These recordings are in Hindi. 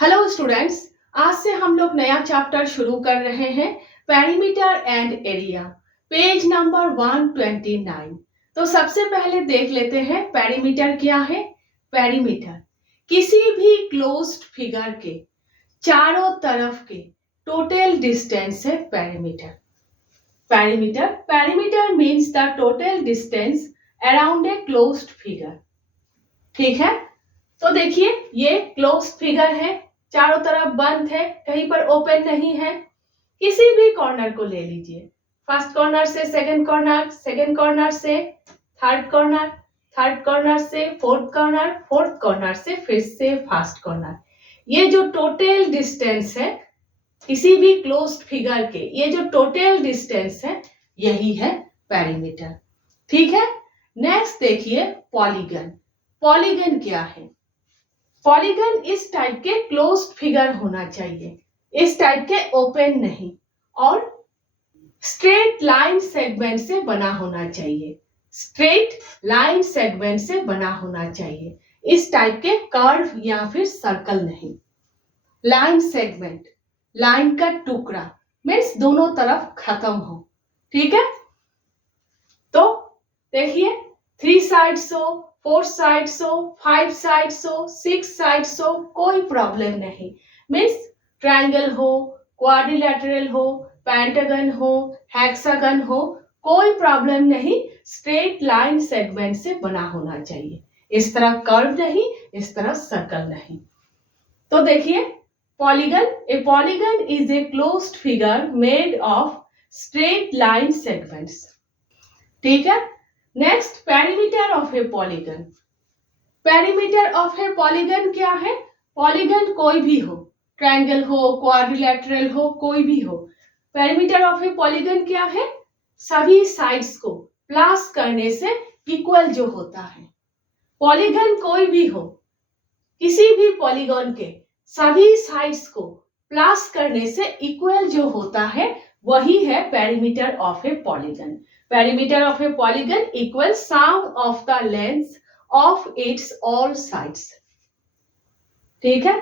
हेलो स्टूडेंट्स, आज से हम लोग नया चैप्टर शुरू कर रहे हैं perimeter and area, page number 129। तो सबसे पहले देख लेते हैं पेरीमीटर क्या है। पेरीमीटर किसी भी क्लोज्ड फिगर के चारों तरफ के टोटल डिस्टेंस है perimeter. Perimeter means the total distance around a closed figure. ठीक है, तो देखिए ये क्लोज्ड फिगर है, चारों तरफ बंद है, कहीं पर ओपन नहीं है। किसी भी कॉर्नर को ले लीजिए, फर्स्ट कॉर्नर से सेकंड कॉर्नर, सेकंड कॉर्नर से थर्ड कॉर्नर, थर्ड कॉर्नर से फोर्थ कॉर्नर, फोर्थ कॉर्नर से फिर से फर्स्ट कॉर्नर। ये जो टोटल डिस्टेंस है किसी भी क्लोज्ड फिगर के, ये जो टोटल डिस्टेंस है यही है पेरीमीटर। ठीक है, नेक्स्ट देखिए पॉलीगन। पॉलीगन क्या है? पॉलीगन इस टाइप के क्लोज्ड फिगर होना चाहिए, इस टाइप के ओपन नहीं, और स्ट्रेट लाइन सेगमेंट से बना होना चाहिए, स्ट्रेट लाइन सेगमेंट से बना होना चाहिए, इस टाइप के कर्व या फिर सर्कल नहीं। लाइन सेगमेंट, लाइन का टुकड़ा मीन्स दोनों तरफ खत्म हो। ठीक है, तो देखिए 3 साइड्स हो, 4 साइड्स हो, 5 साइड्स हो, 6 साइड्स हो, कोई प्रॉब्लम नहीं। मीन्स ट्रायंगल हो, क्वाड्रिलेटरल हो, पेंटागन हो, हेक्सागन हो, कोई प्रॉब्लम नहीं, स्ट्रेट लाइन सेगमेंट से बना होना चाहिए, इस तरह कर्व नहीं, इस तरह सर्कल नहीं। तो देखिए polygon, A polygon is a closed figure made of straight line segments. ठीक है, next perimeter of A polygon. Perimeter of A polygon क्या है? पॉलीगन कोई भी हो, ट्रायंगल हो, क्वाड्रिलेटरल हो, कोई भी हो। पेरीमीटर ऑफ ए पॉलीगन क्या है? सभी साइड्स को प्लस करने से इक्वल जो होता है। पॉलीगन कोई भी हो, किसी भी पॉलीगन के सभी साइड्स को प्लस करने से इक्वल जो होता है वही है perimeter of A polygon. Perimeter of a polygon equals sum of the lengths of its all sides. ठीक है,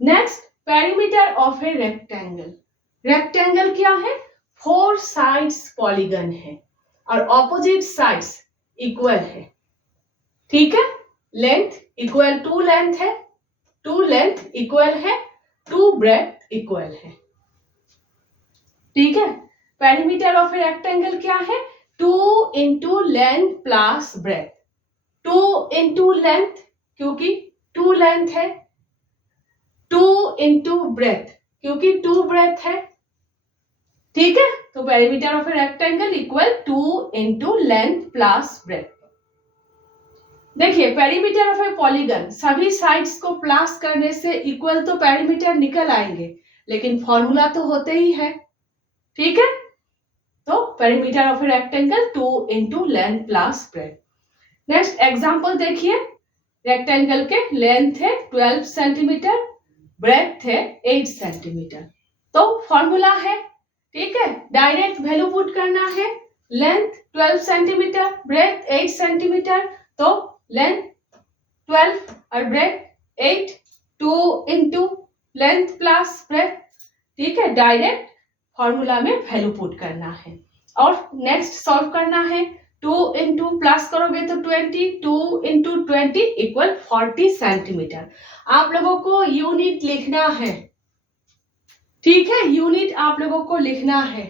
next perimeter of a rectangle. Rectangle क्या है? 4 sides polygon है और opposite sides equal है। ठीक है, लेंथ इक्वल टू लेंथ है, टू लेंथ इक्वल है, टू ब्रेथ इक्वल है। ठीक है, पेरीमीटर ऑफ ए रेक्टेंगल क्या है? 2 into length plus breadth। 2 into length क्योंकि 2 लेंथ है, 2 into breadth क्योंकि 2 breadth है। ठीक है, तो perimeter of a rectangle equal 2 into length plus breadth। देखिए पेरीमीटर ऑफ ए पॉलीगन सभी साइड्स को प्लस करने से इक्वल तो पेरीमीटर निकल आएंगे, लेकिन फॉर्मूला तो होते ही है। ठीक है, तो perimeter of a rectangle 2 into length plus breath. Next example देखिए, रेक्टेंगल के लेंथ है 12 सेंटीमीटर, ब्रेथ है 8 सेंटीमीटर। तो फॉर्मूला है, ठीक है, डायरेक्ट वैल्यू पुट करना है। लेंथ 12 सेंटीमीटर, ब्रेथ 8 सेंटीमीटर, तो लेंथ 12 और breadth 8, 2 into length plus breadth. ठीक है, डायरेक्ट फॉर्मूला में वैल्यू पुट करना है और नेक्स्ट सॉल्व करना है। 2 into प्लस करोगे तो 20, 2 into 20 इक्वल 40 सेंटीमीटर। आप लोगों को यूनिट लिखना है, ठीक है, यूनिट आप लोगों को लिखना है।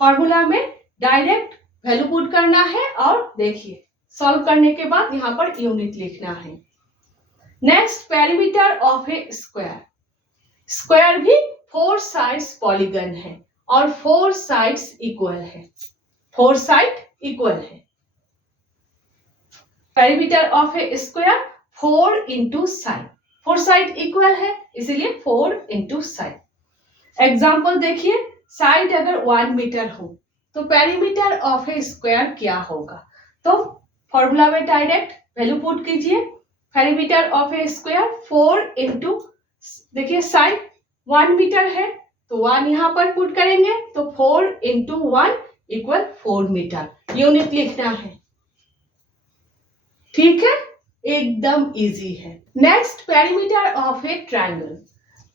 फॉर्मूला में डायरेक्ट वैल्यू पुट करना है और देखिए सॉल्व करने के बाद यहाँ पर यूनिट लिखना है। Next perimeter of A square. Square भी 4 साइड्स पॉलीगन है और 4 साइड्स इक्वल है, 4 साइड इक्वल है। Perimeter of A square 4 into side, 4 side equal है इसलिए 4 into साइड। एग्जांपल देखिए, साइड अगर 1 मीटर हो तो पेरीमीटर ऑफ ए स्क्वायर क्या होगा? तो फॉर्मूला में डायरेक्ट वैल्यू पुट कीजिए। Perimeter of A square 4 into, देखिए साइड 1 मीटर है तो 1 यहाँ पर पुट करेंगे तो 4 into 1 इक्वल 4 मीटर। यूनिट लिखना है, ठीक है, एकदम इजी है। Next perimeter of A triangle.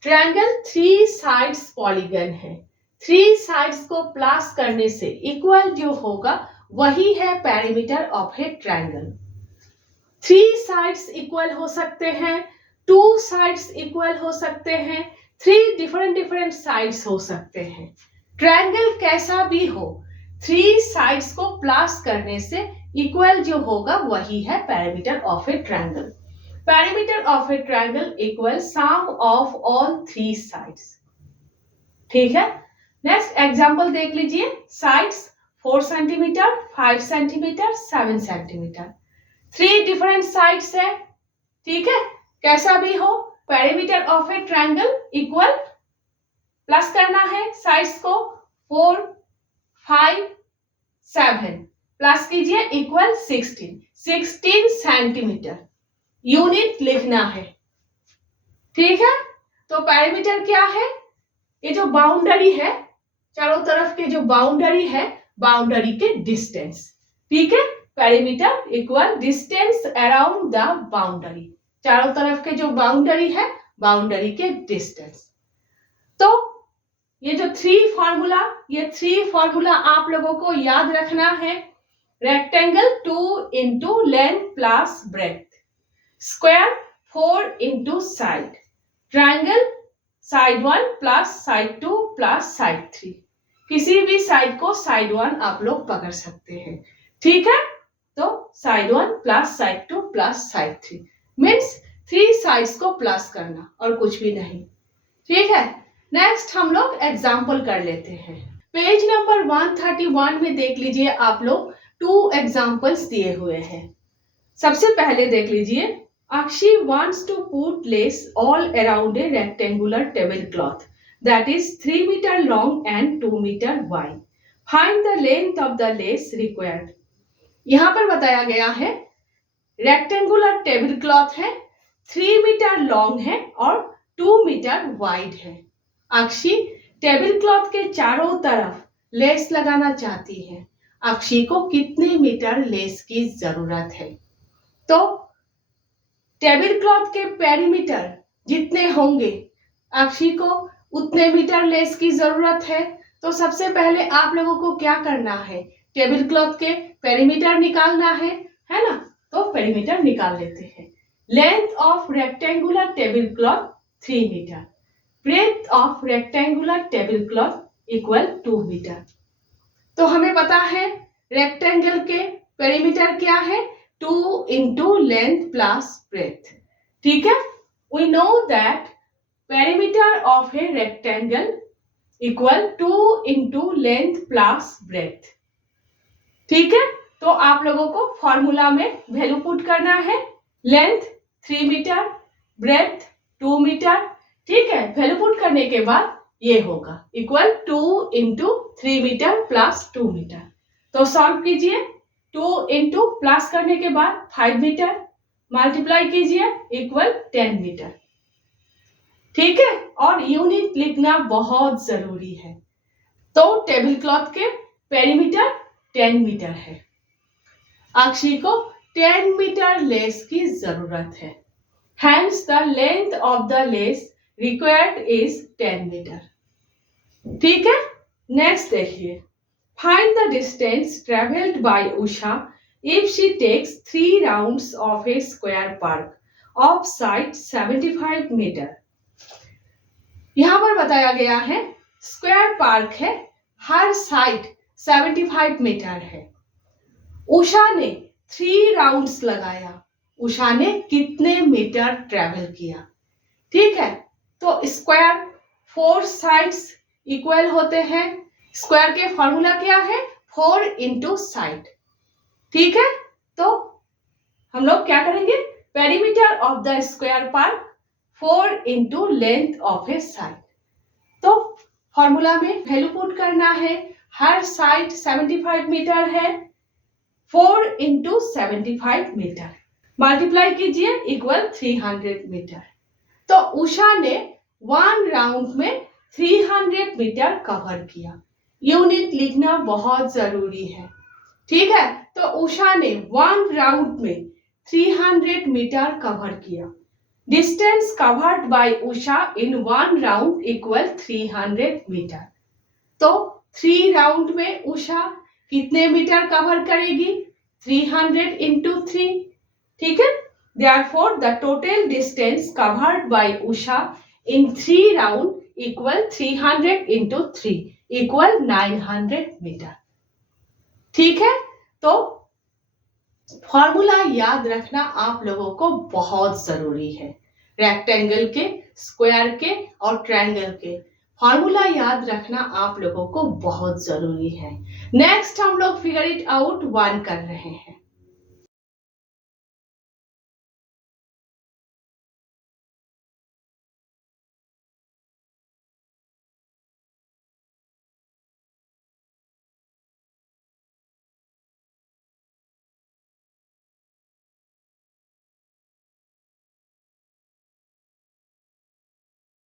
Triangle 3 sides polygon है। 3 साइड्स को प्लस करने से इक्वल जो होगा वही है perimeter of A triangle. 3 sides equal हो सकते हैं, 2 साइड्स इक्वल हो सकते हैं, 3 डिफरेंट साइड्स हो सकते हैं। ट्रायंगल कैसा भी हो, 3 साइड्स को प्लस करने से इक्वल जो होगा वही है perimeter of A triangle. Perimeter of A triangle equal some of all 3 sides. ठीक है, नेक्स्ट एग्जांपल देख लीजिए। Sides 4 centimetre, 5 centimetre, 7 centimetre. 3 different sides है। ठीक है, कैसा भी हो, perimeter of A triangle equal plus करना है साइड्स को 4, 5, 7 प्लस कीजिए इक्वल 16 सेंटीमीटर। यूनिट लिखना है। ठीक है, तो पेरीमीटर क्या है, ये जो बाउंड्री है, चारों तरफ के जो बाउंड्री है, बाउंड्री के डिस्टेंस। ठीक है, perimeter equal distance around the boundary, चारों तरफ के जो बाउंड्री है, बाउंड्री के डिस्टेंस। तो ये जो 3 फॉर्मूला आप लोगों को याद रखना है। Rectangle 2 into length plus breath, square 4 into side, triangle side 1 plus side 2 plus side 3। किसी भी साइड को साइड 1 आप लोग पकड़ सकते हैं। ठीक है, तो side 1 plus side 2 plus side 3 means 3 sides को प्लस करना और कुछ भी नहीं। ठीक है, नेक्स्ट हम लोग एग्जाम्पल कर लेते हैं। पेज नंबर 131 में देख लीजिए आप लोग 2 एग्जाम्पल्स दिए हुए हैं। सबसे पहले देख लीजिए, अक्षी wants to put lace all around a rectangular tablecloth that is 3 meter long and 2 meter wide. Find the length of the lace required. यहाँ पर बताया गया है रेक्टेंगुलर टेबल क्लॉथ है, 3 मीटर लॉन्ग है और 2 मीटर वाइड है। अक्षी टेबल क्लॉथ के चारों तरफ लेस लगाना चाहती है। अक्षी को कितने मीटर लेस की जरूरत है? तो टेबल क्लॉथ के पेरीमीटर जितने होंगे अक्षी को उतने मीटर लेस की जरूरत है। तो सबसे पहले आप लोगों को क्या करना है, टेबल क्लॉथ के पेरीमीटर निकालना है ना? तो पेरीमीटर निकाल लेते हैं। Length of rectangular table cloth 3 metre, breadth of rectangular table cloth equal 2 metre. तो हमें पता है रेक्टेंगल के पेरीमीटर क्या है, 2 इंटू लेंथ प्लस ब्रेथ। ठीक है, we know that perimeter of a rectangle equal 2 into length plus breadth. ठीक है, तो आप लोगों को फॉर्मूला में वैल्यू पुट करना है। Length 3 metre, breadth 2 metre. ठीक है, वैल्यू पुट करने के बाद ये होगा equal 2 into 3 metre plus 2 metre. तो सॉल्व कीजिए, 2 इंटू प्लस करने के बाद 5 मीटर मल्टीप्लाई कीजिए इक्वल 10 मीटर। ठीक है, और यूनिट लिखना बहुत जरूरी है। तो टेबल क्लॉथ के पेरीमीटर 10 मीटर है। अक्षी को 10 मीटर लेस की जरूरत है। Hence the length of the lace required is 10 metre. ठीक है, नेक्स्ट देखिए, find the distance travelled by Usha if she takes 3 rounds of a square park of side 75 metre. यहां पर बताया गया है स्क्वायर पार्क है, हर साइड 75 मीटर है। उषा ने 3 राउंड्स लगाया। उषा ने कितने मीटर ट्रेवल किया? ठीक है, तो स्क्वायर 4 साइड्स इक्वल होते हैं। स्क्वायर के फॉर्मूला क्या है, 4 इंटू साइड। ठीक है, तो हम लोग क्या करेंगे, perimeter of the square park 4 into length of A side. तो फॉर्मूला में वैल्यू पुट करना है। हर साइड 75 मीटर है, 4 इंटू 75 मीटर मल्टीप्लाई कीजिए इक्वल 300 मीटर। तो उषा ने 1 राउंड में 300 मीटर कवर किया। यूनिट लिखना बहुत जरूरी है। ठीक है, तो उषा ने 1 राउंड में 300 मीटर कवर किया। Distance covered by Usha in 1 round equal 300 metre. तो 3 राउंड में उषा कितने मीटर कवर करेगी? 300 इंटू 3। ठीक है, therefore the total distance covered by Usha in 3 round equal 300 into 3 equal 900 metre. ठीक है, तो फॉर्मूला याद रखना आप लोगों को बहुत जरूरी है। रेक्टेंगल के, स्क्वायर के और ट्रायंगल के फॉर्मूला याद रखना आप लोगों को बहुत जरूरी है। नेक्स्ट हम लोग फिगर इट आउट 1 कर रहे हैं।